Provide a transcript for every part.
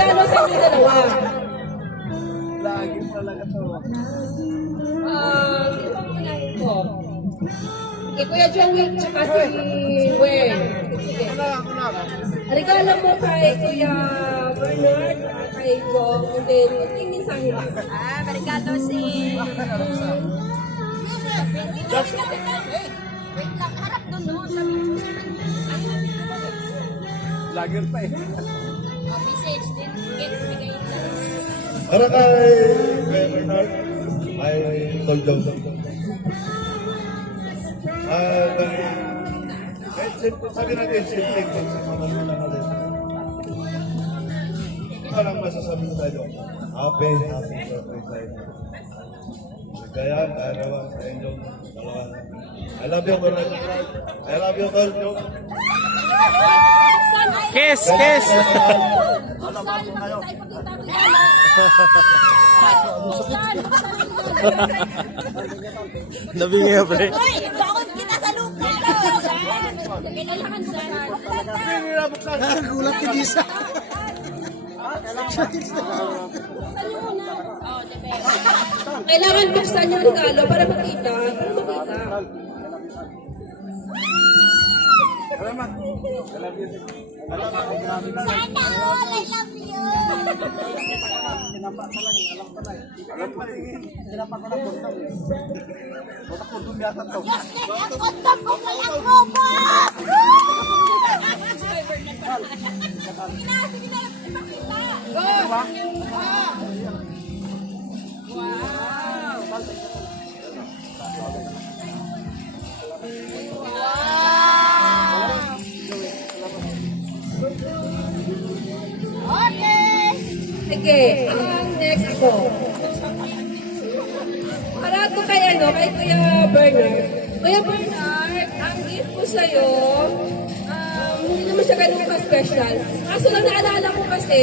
regalo sa inyo dalawa. Lagi talaga to. Ah, unahin ko? Sige, Kuya Joey, tsaka si Wen. Sige. Na. Regalo mo kay Kuya Bernard kay Jong. And then, yung mensahe mo. Ah, regalo si... Wait lang, harap doon, no? Lager pa eh. Message din. Get bigay. Para kay Bernard, kay Tol Johnson. Kay kahit simple, sabi natin simple kung sa mga. Ito lang masasabi ko tayo. Happy, happy birthday tayo. Kaya, naman sa inyong dalawa. I love you, Bernard. I love you, Tol Johnson. Kiss, kiss. Nabingi ka, pre. Uy, bakit kita sa lupa? Kailangan sa... Nagulat ka Gisa. Kailangan buksan yung regalo. Para I love you. Salamat. Grabe ka. Sana all, I love you! Tinapa ka lang, alam ko na eh. Alam ko tingin. Tinapa ko lang bunta eh. Bunta ko dun yata to. Din, ang kondom ko may ang robo! Sige na, sige na, ipakita. Okay! Sige, ang next ko. Para to kay ano, kay Kuya Bernard. Kuya Bernard, ang gift ko sa'yo, um, hindi naman siya ganun ka-special. Kaso lang naalala ko kasi,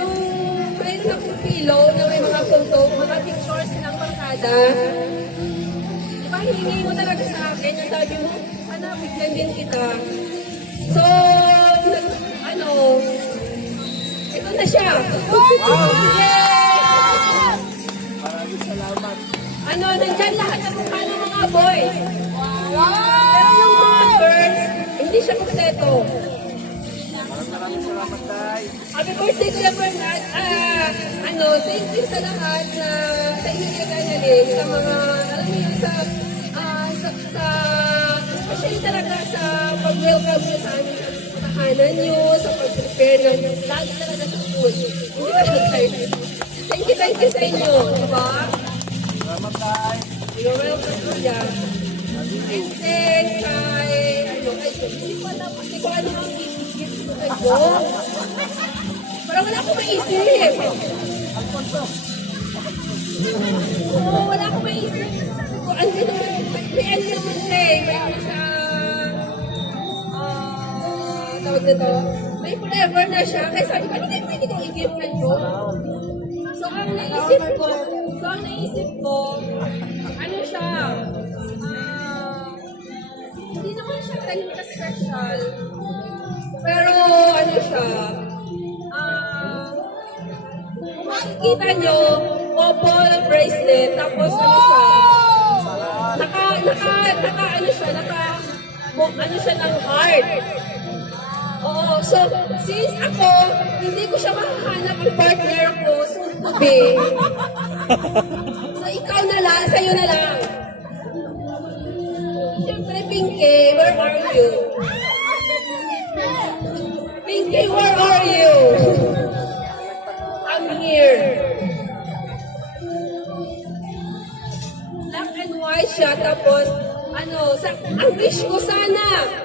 nung mayroon akong pillow na may mga photo, mga pictures ng barkada, di ba hihingi mo talaga sa akin, yung sabi mo, sana bigyan din kita. So, ano, ito na siya. Yay! Maraming salamat. Ano, nandyan lahat ng mukha mga boys. Pero yung mga girls, hindi siya kompleto. Maraming salamat, Day. Happy birthday, Kuya Bernard. Ah, ano, thank you sa lahat na sa inyo nagagaling, sa mga, alam yun, sa, ah, sa, sa, especially talaga sa pag-welcome sa amin sa tahanan nyo, sa pag-prepare ng lagi talaga sa food. Thank you, thank you sa inyo. Diba? Salamat, Day. You're welcome, Kuya. And then, kay, ano, hindi ko alam kasi kung ano ang gift ko kay. Parang wala akong maisip. Oo, wala akong maisip. Ko, ano yun, may, ano naman siya eh. Ano siya, ah, tawag nito, may forever na siya. Kaya sabi ko, hindi pwede kong i-gift kay Bob. So, ang naisip ko, so, ang naisip ko, ano siya, ah, hindi naman siya ganun ka-special, pero ano siya, ah, kung makikita nyo, opal bracelet, tapos ano siya, naka, naka, naka, ano siya, naka, ano siya ng heart. Oo, so, since ako, hindi ko siya makahanap ang partner ko, soon to be. so, ikaw na lang, sa'yo na lang. Siyempre, Pinky, where are you? Pinky, where are you? I'm here. Black and white siya, tapos, ano, sa, ang wish ko sana,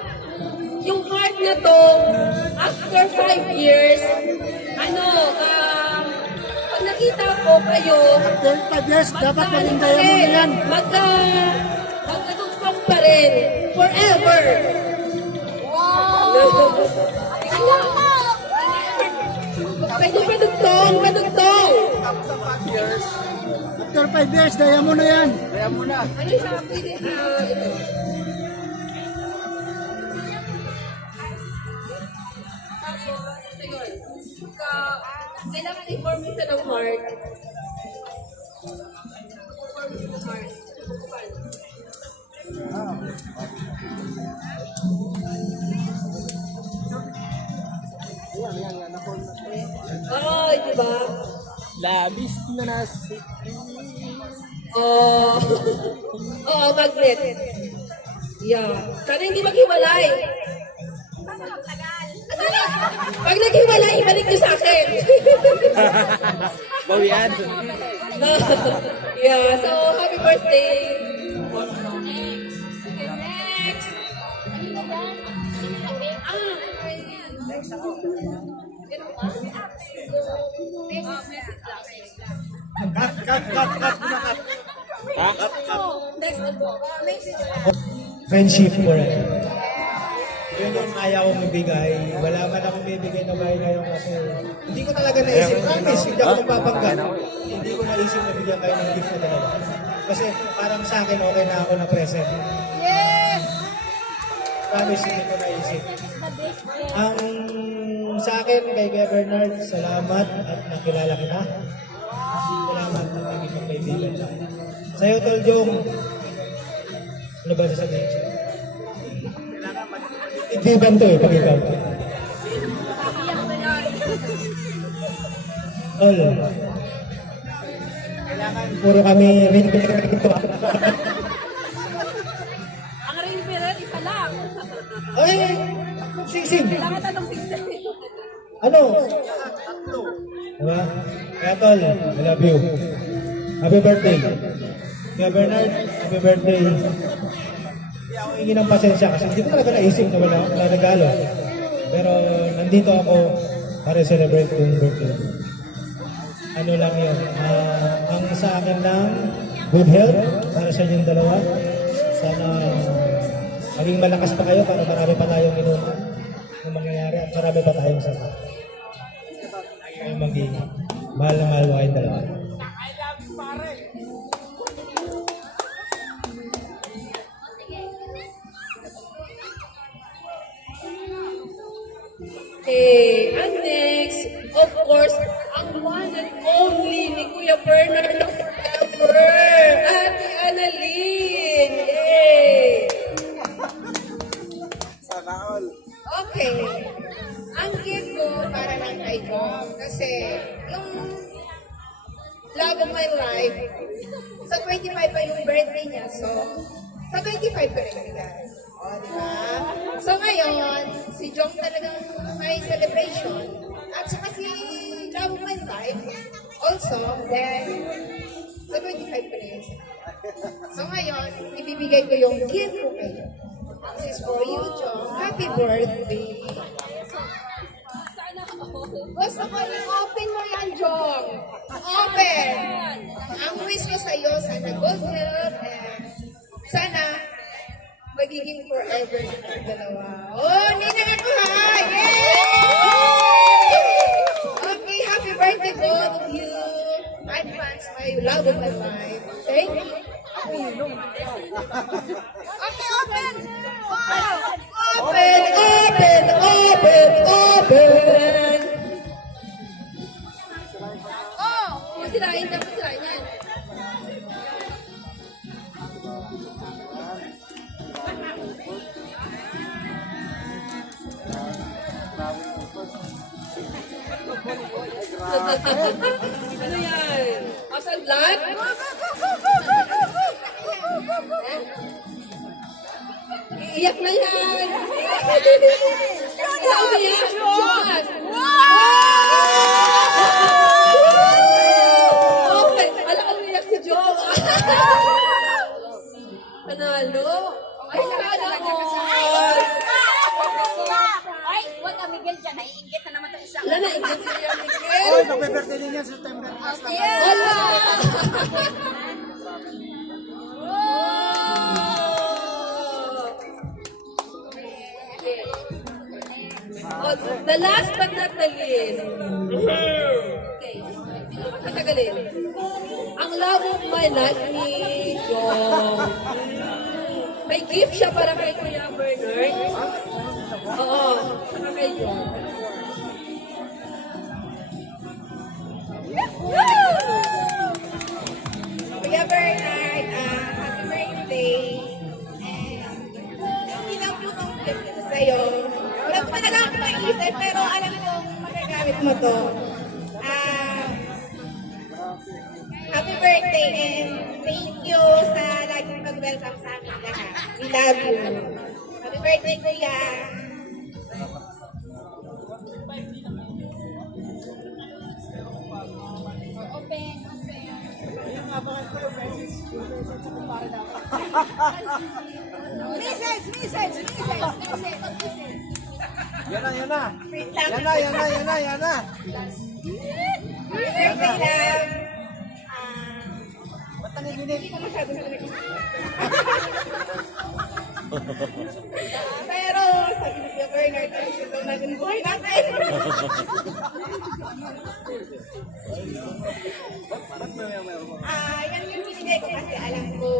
na to, after five years, ano, um, pag nakita ko kayo, After 5 years, dapat magka- maging ano pa rin, diamond na yan. Magka, magkatugtog pa rin, forever. Wow! Ano? Pwede pa dugtong, padugtong. After 5 years, diamond na yan. Kaya mo na. Ano siya, pwede, ah, ito. Kailangan i-form siya ng heart. I-form siya ng heart. Ayan. Nakuha na. Ay, di ba? Labis na nasi. Oh, oh, magnet. Yeah. Sana hindi maghiwalay. Pag naghiwalay, ibalik niyo sa akin. Bawian. yeah, so happy birthday. Next. Cut, cut, cut, cut. Muna cut. Next. friendship forever. Yun yung ayaw kong ibigay. Wala man akong bibigay na bahay ngayon kasi hindi ko talaga naisip. Promise, hindi ako magpapanggap. Hindi ko naisip na bigyan kayo ng gift na dalawa. Kasi parang sa akin okay na ako na present. Yes! Promise, hindi ko naisip. Ang sa akin, kay Kuya Bernard, salamat at nakilala kita. Salamat at naging magkaibigan tayo. Sa'yo, Tol Jong, ano ba sasabihin siya? Itiban to eh, pag ikaw. Puro kami rin dito. Ang ring period, isa lang. Ay, sing-sing. Kailangan tanong six Ano? Diba? Kaya tol, I love you. Happy birthday. Kaya Bernard, happy birthday. Hindi ako hingi ng pasensya kasi hindi ko talaga naisip na wala akong regalo. Pero nandito ako para celebrate yung birthday. Ano lang yun, ah, ang sa akin lang, good health para sa inyong dalawa. Sana maging malakas pa kayo para marami pa tayong inuman na mangyayari at marami pa tayong sama. Lagi kayong maging mahal na mahal mo kayong dalawa. Course, ang one and only ni Kuya Bernard sa 25 pa rin. So ngayon, ibibigay ko yung gift ko kayo. This is for you, Jong. Happy birthday. Gusto ko i-open mo yan, Jong. Open. Ang wish ko sa'yo, sana good health and sana magiging forever yung dalawa. Oh, ninang ako ha! Yay! Okay, happy birthday both of you. Advance my love of my life. Thank you. Okay, open! Open, open, open, open! Oy, magbe-birthday din yan September. Wala! Oh, the last but not the least. Okay. Hindi ko patagalin. Ang love of my life ni Jong. May gift siya para kay Kuya Bernard. Oo, saka kay Jong. Ah, happy birthday. And hindi lang po itong gift ko. Ah, and pag-welcome sa amin lahat. We love you. Happy birthday, Kuya. Message, message, message, message. Yan na, yan na. Lang. Yan na, yan na, yan na, yan na. Happy birthday lang. Ah, Ba't nanginginig? Ko masyadong nag-isip. Pero ni Kuya Bernard, ang ito natin buhay natin. Ah, yan yung binigay ko kasi alam ko.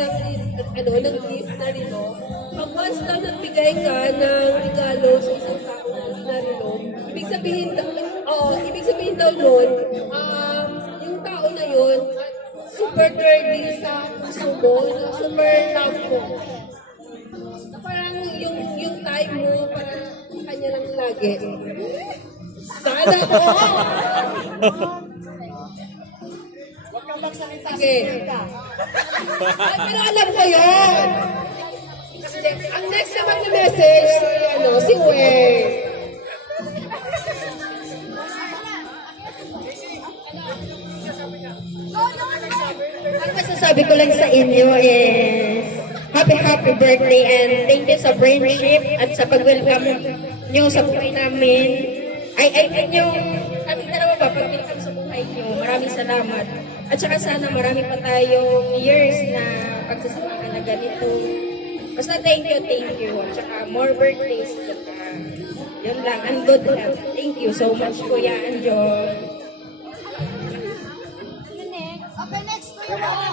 Ng, ano, ng gift na relo. Pag once na nagbigay ka ng regalo sa isang tao na, relo, ibig sabihin oo, ibig sabihin daw nun, um, yung tao na yun, super girly sa puso mo, super love mo. Parang yung, yung time mo, parang kanya lang lagi. Sana ko! Sige. Ay, pero alam ko yun. Ang next naman na message, ano, si Wei. Ang masasabi ko lang sa inyo is happy happy birthday and thank you sa friendship at sa pag-welcome nyo sa buhay namin. Ay, ay, ay, yung kami dalawa ba, pag-welcome sa buhay nyo. Maraming salamat. At saka sana marami pa tayong years na pagsasamahan na ganito. Basta thank you, thank you. At saka more birthdays. At saka, yun lang, and good health. Thank you so much, Kuya Anjong.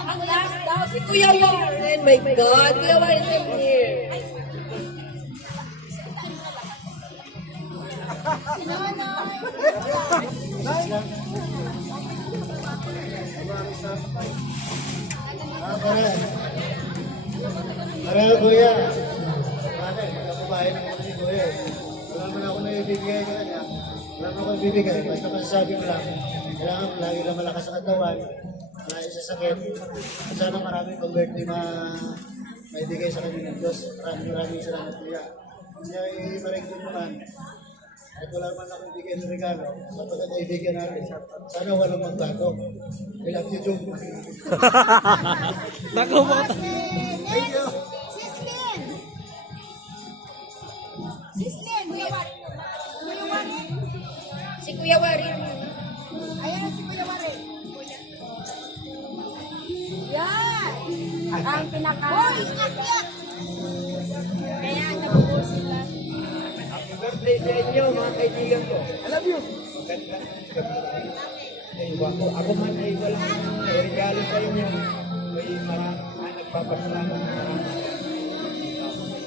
Ang last daw, si Kuya Warren. My God, Kuya Warren, come here. Ah, Para kuya. Pare, nakababae ng si kuya. Wala man ako na ibibigay sa kanya. Wala man ako ibibigay. Basta masasabi mo lang. Kailangan lagi lang malakas sa katawan. Malayo sa sakit. At sana maraming pang birthday na maibigay sa ng Diyos. Maraming maraming salamat kuya. Kaya i-correctin mo man. At wala man akong bigay ng regalo. Sapagkat ibigyan natin. Sana walang magbago. I love you, Jung. Thank you. Sister, Kuya Kuya Kuya Warin. Ayan si Kuya Wari. Yan! Ang pinaka... Hoy, akyat! Birthday sa inyo, mga kaibigan ko. I love you. Ay, ako, ako man ay walang regalo sa inyo. May marami na nagpapasalamat na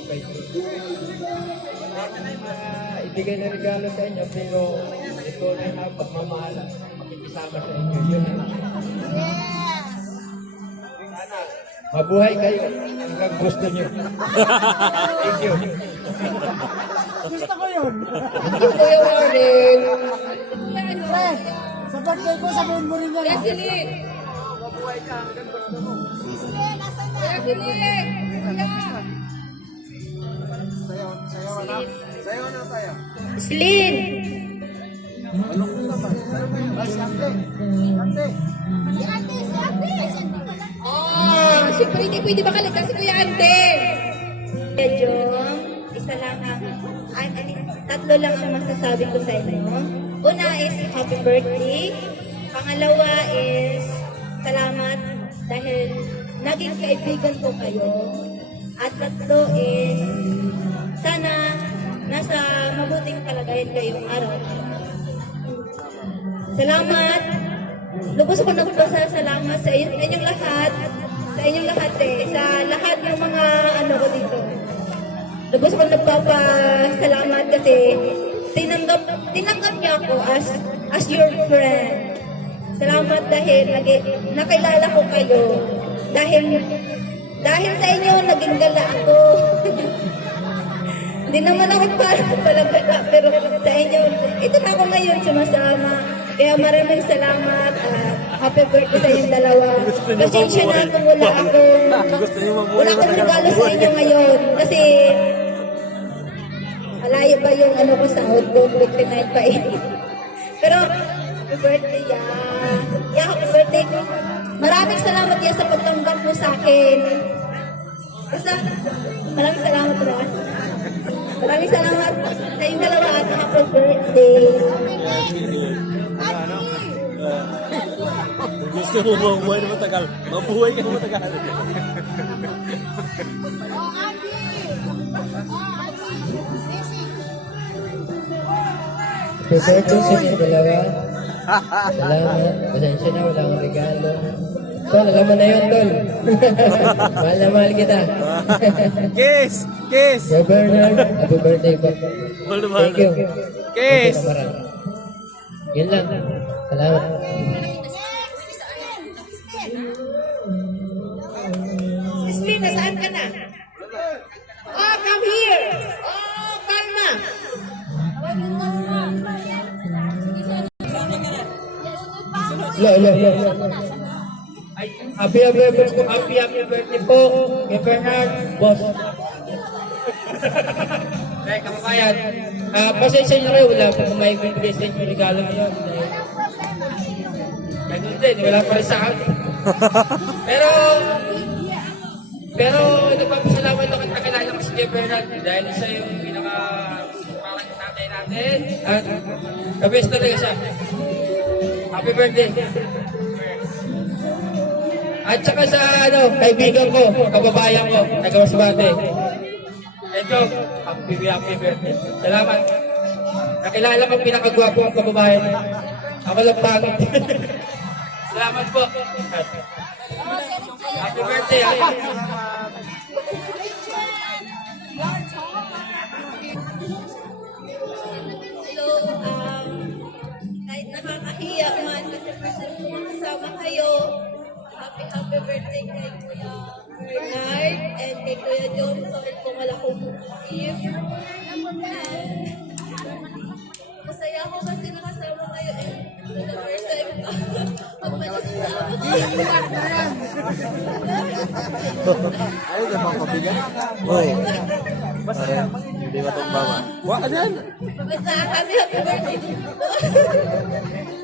kay mga ibigay na regalo sa inyo, pero ito na na pagmamahal makikisama sa inyo. Yun na! Sana, mabuhay kayo hanggang gusto nyo. Thank you. Gusto ko yun. Kuya Warin. Fred, sa birthday ko, sabihin mo rin yan. Kuya ah. Silik! Sisle, nasa na? Silik! Kuya! Sayaw, sayaw na. Sayaw na tayo. Slin. Ah, si ate. Ate. Si ate, si ate! Si ate ka lang. Oh, siyempre hindi pwede makalagay si Kuya Ante. Jong, isa lang ang, ay, tatlo lang ang masasabi ko sa inyo. Una is happy birthday. Pangalawa is salamat dahil naging kaibigan ko kayo. At tatlo is sana nasa mabuting kalagayan kayong araw. Salamat. Lubos ko nagpasalamat sa inyo, sa inyong lahat. Sa inyong lahat eh. Sa lahat ng mga ano ko dito. Lubos ko nagpapasalamat kasi tinanggap, tinanggap niya ako as, as your friend. Salamat dahil nagi, nakilala ko kayo. Dahil, dahil sa inyo, naging gala ako. Hindi naman ako para palagala, pero sa inyo, ito na ako ngayon sumasama. Kaya maraming salamat at happy birthday sa inyong dalawa. Pasensya na kung wala akong, wala akong regalo sa inyo ngayon. Kasi, malayo pa yung ano ko sa outbound weekly night pa eh. Pero, happy birthday, ya. Ya, happy birthday. Maraming salamat ya sa pagtanggap mo sa akin. Basta, maraming salamat na. Maraming salamat sa inyong dalawa at happy birthday. Gusto mo mabuhay na matagal. Mabuhay ka na matagal. Oh, Andy! Happy birthday sa inyo dalawa. Salamat. Pasensya na, wala akong regalo. Tol, alam mo na yun, Tol. mahal na mahal kita. Kiss! Kiss! Yo, Bernard, happy birthday po. Thank you. Kiss! Yun lang. Salamat. Crispin, nasaan ka na? Lo, lo, lo, lo. Ay, happy, happy, happy, happy, happy birthday po kay Bernard, boss. Kaya kababayan, ah, pasensya nyo kayo, wala kumain ko yung sa inyo regalo. Dahil, ganun din, wala pa rin sa akin. Pero, pero nagpapasalamat ako at nakilala ko si Kuya Bernard dahil isa yung pinaka parang tatay natin at the best talaga siya. Happy birthday! At saka sa ano, kaibigan ko, kababayan ko, taga Masbate. Ito, happy, happy birthday. Salamat. Nakilala ko pinakagwapo ang kababayan. Ako lang pangit. Salamat po. Happy birthday. Happy Hello, Happy, happy birthday kay Kuya Bernard and kay Kuya John. Sorry kung wala kong gift. Masaya ako kasi nakasama kayo eh. For the first time. Magpalasalamat Ay, na bang mabigat? Oo. Hindi matumba ma. Wa, ano yan? Basta happy, happy birthday.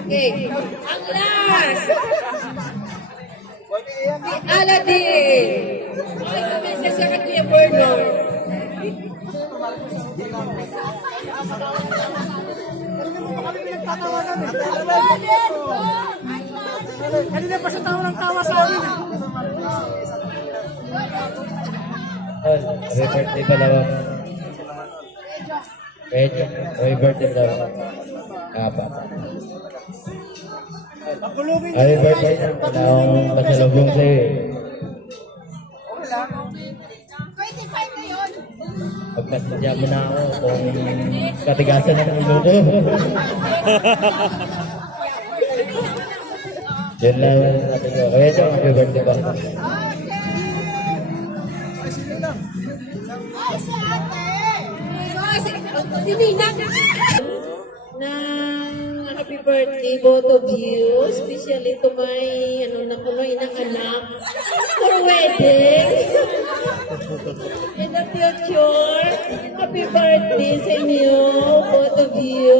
okay. Ang last. Si Aladdin. Okay, kami sa Kuya Bernard. Kanina pa siya tawa ng tawa sa amin eh. Tol, happy birthday pala ba? Medyo, happy birthday daw. Apat. Pagkulungin Happy birthday. Wala akong pasalubong sa'yo eh. Okay lang. 25 na yun. Pagpasadya mo na ako kung katigasan ng ulo ko. Yun lang. Kaya ito, happy birthday pa. Si, Ninang! ng happy birthday both of you, especially to my ano na kuno inang anak for wedding. In the future, happy birthday sa inyo, both of you.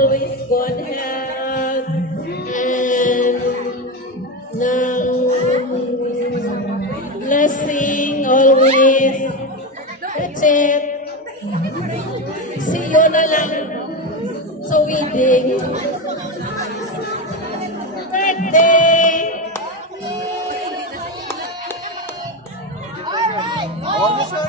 Always God health and ng Pwedeng birthday!